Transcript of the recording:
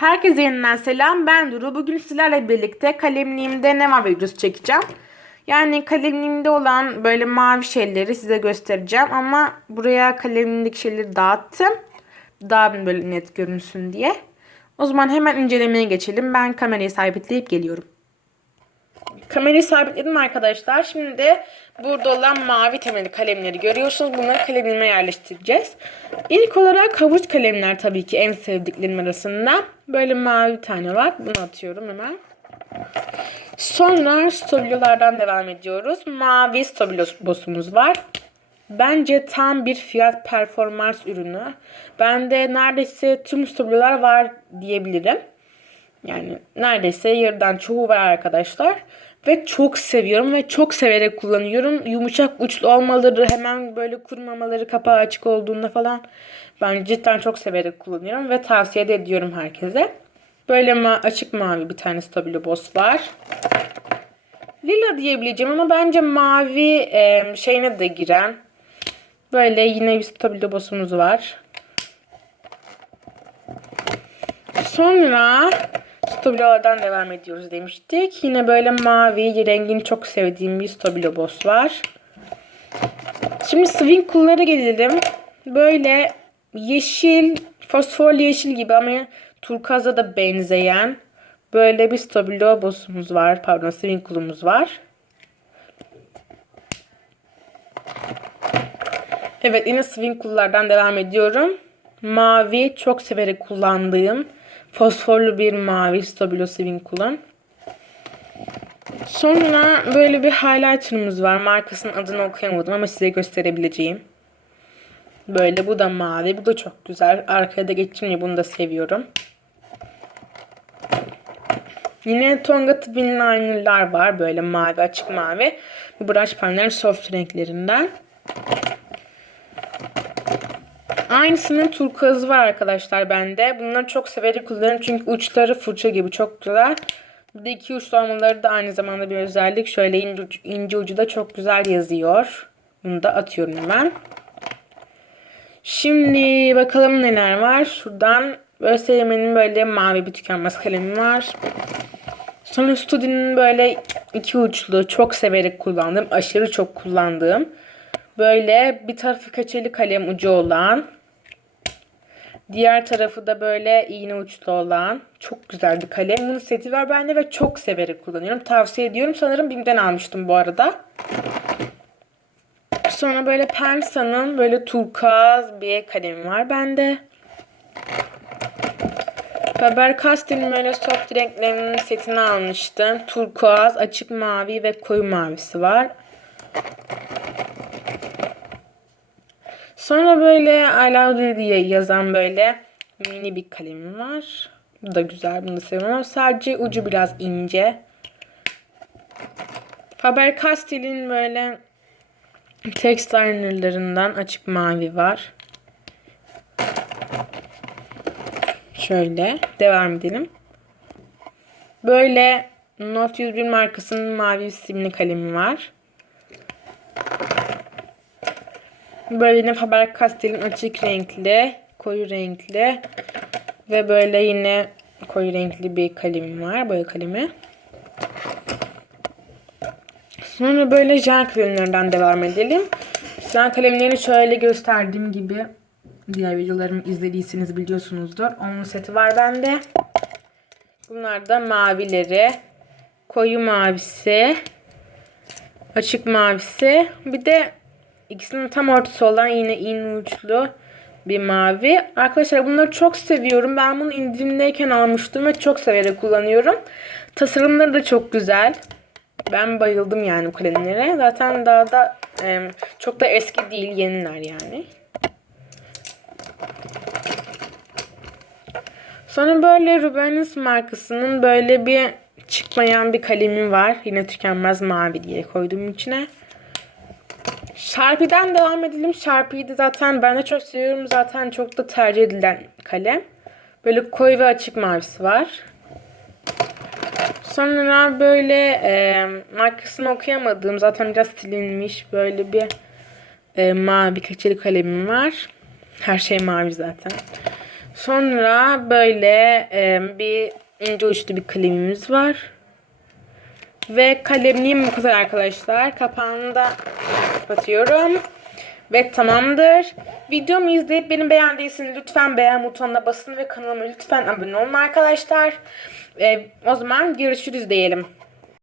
Herkese yeniden selam. Ben Duru. Bugün sizlerle birlikte kalemliğimde ne var videosu çekeceğim. Yani kalemliğimde olan böyle mavi şeyleri size göstereceğim. Ama buraya kalemliğimdeki şeyleri dağıttım. Daha böyle net görünsün diye. O zaman hemen incelemeye geçelim. Ben kamerayı sabitleyip geliyorum. Kamerayı sabitledim arkadaşlar. Şimdi de burada olan mavi temelli kalemleri görüyorsunuz. Bunları kalemime yerleştireceğiz. İlk olarak havuç kalemler tabii ki en sevdiklerim arasında. Böyle mavi tane var. Bunu atıyorum hemen. Sonra stabilolardan devam ediyoruz. Mavi stabilosumuz var. Bence tam bir fiyat performans ürünü. Bende neredeyse tüm stabilolar var diyebilirim. Yani neredeyse yarıdan çoğu var arkadaşlar. Ve çok seviyorum ve çok severek kullanıyorum. Yumuşak uçlu olmaları, hemen böyle kurmamaları, kapağı açık olduğunda falan. Ben cidden çok severek kullanıyorum ve tavsiye de ediyorum herkese. Böyle ma açık mavi bir tane Stabilo Boss var. Lila diyebileceğim ama bence mavi e, şeyine de giren. Böyle yine bir Stabilo Boss'umuz var. Sonra Stabilo'dan devam ediyoruz demiştik. Yine böyle mavi rengini çok sevdiğim bir Stabilo Boss var. Şimdi swing kullara gelelim. Böyle yeşil, fosforlu yeşil gibi ama turkaza da benzeyen böyle bir Stabilo Boss'umuz var. Pardon swing kulumuz var. Evet yine swing kullardan devam ediyorum. Mavi çok severek kullandığım Fosforlu bir mavi Stabilo kullan. Sonra böyle bir highlighter'ımız var. Markasının adını okuyamadım ama size gösterebileceğim. Böyle bu da mavi. Bu da çok güzel. Arkaya da geçince bunu da seviyorum. Yine Tonga Twin Liner'lar var. Böyle mavi, açık mavi. Bu brush penlerin soft renklerinden. Aynısının turkuazı var arkadaşlar bende. Bunları çok severek kullanıyorum çünkü uçları fırça gibi çok güzel. Bir de iki uçlu olmaları da aynı zamanda bir özellik. Şöyle ince, ucu, ince ucu da çok güzel yazıyor. Bunu da atıyorum hemen. Şimdi bakalım neler var. Şuradan Selemen'in böyle mavi bir tükenmez kalemi var. Sonra Studi'nin böyle iki uçlu çok severek kullandığım, aşırı çok kullandığım böyle bir tarafı kaçeli kalem ucu olan Diğer tarafı da böyle iğne uçlu olan çok güzel bir kalem. Bunun seti var bende ve çok severek kullanıyorum. Tavsiye ediyorum. Sanırım BİM'den almıştım bu arada. Sonra böyle Pensa'nın böyle turkuaz bir kalemi var bende. Faber-Castell'in böyle soft renklerinin setini almıştım. Turkuaz, açık mavi ve koyu mavisi var. Sonra böyle I love you diye yazan böyle mini bir kalemim var. Bu da güzel. Bunu da seviyorum sadece ucu biraz ince. Faber-Castell'in böyle text linerlarından açık mavi var. Şöyle devam edelim. Böyle Note 101 markasının mavi simli kalemi var. Böyle yine Faber-Castell'in açık renkli, koyu renkli ve böyle yine koyu renkli bir kalemim var. Boya kalemi. Sonra böyle jel kalemlerinden devam edelim. Jel kalemlerini şöyle gösterdiğim gibi diğer videolarımı izlediyseniz biliyorsunuzdur. Onun seti var bende. Bunlar da mavileri. Koyu mavisi. Açık mavisi. Bir de İkisinin tam ortası olan yine iğne uçlu bir mavi. Arkadaşlar bunları çok seviyorum. Ben bunu indirimdeyken almıştım ve çok severek kullanıyorum. Tasarımları da çok güzel. Ben bayıldım yani kalemlere. Zaten daha da e, çok da eski değil. Yeniler yani. Sonra böyle Rubens markasının böyle bir çıkmayan bir kalemi var. Yine tükenmez mavi diye koydum içine. Sharpie'den devam edelim. Sharpie'yi de zaten ben de çok seviyorum. Zaten çok da tercih edilen kalem. Böyle koyu ve açık mavisi var. Sonra böyle e, markasını okuyamadığım zaten biraz silinmiş böyle bir e, mavi keçeli kalemim var. Her şey mavi zaten. Sonra böyle e, bir ince uçlu bir kalemimiz var. Ve kalemliğim bu kadar arkadaşlar. Kapağını da kapatıyorum. Ve tamamdır. Videomu izleyip beni beğendiyseniz lütfen beğen butonuna basın ve kanalıma lütfen abone olun arkadaşlar. E, o zaman görüşürüz diyelim.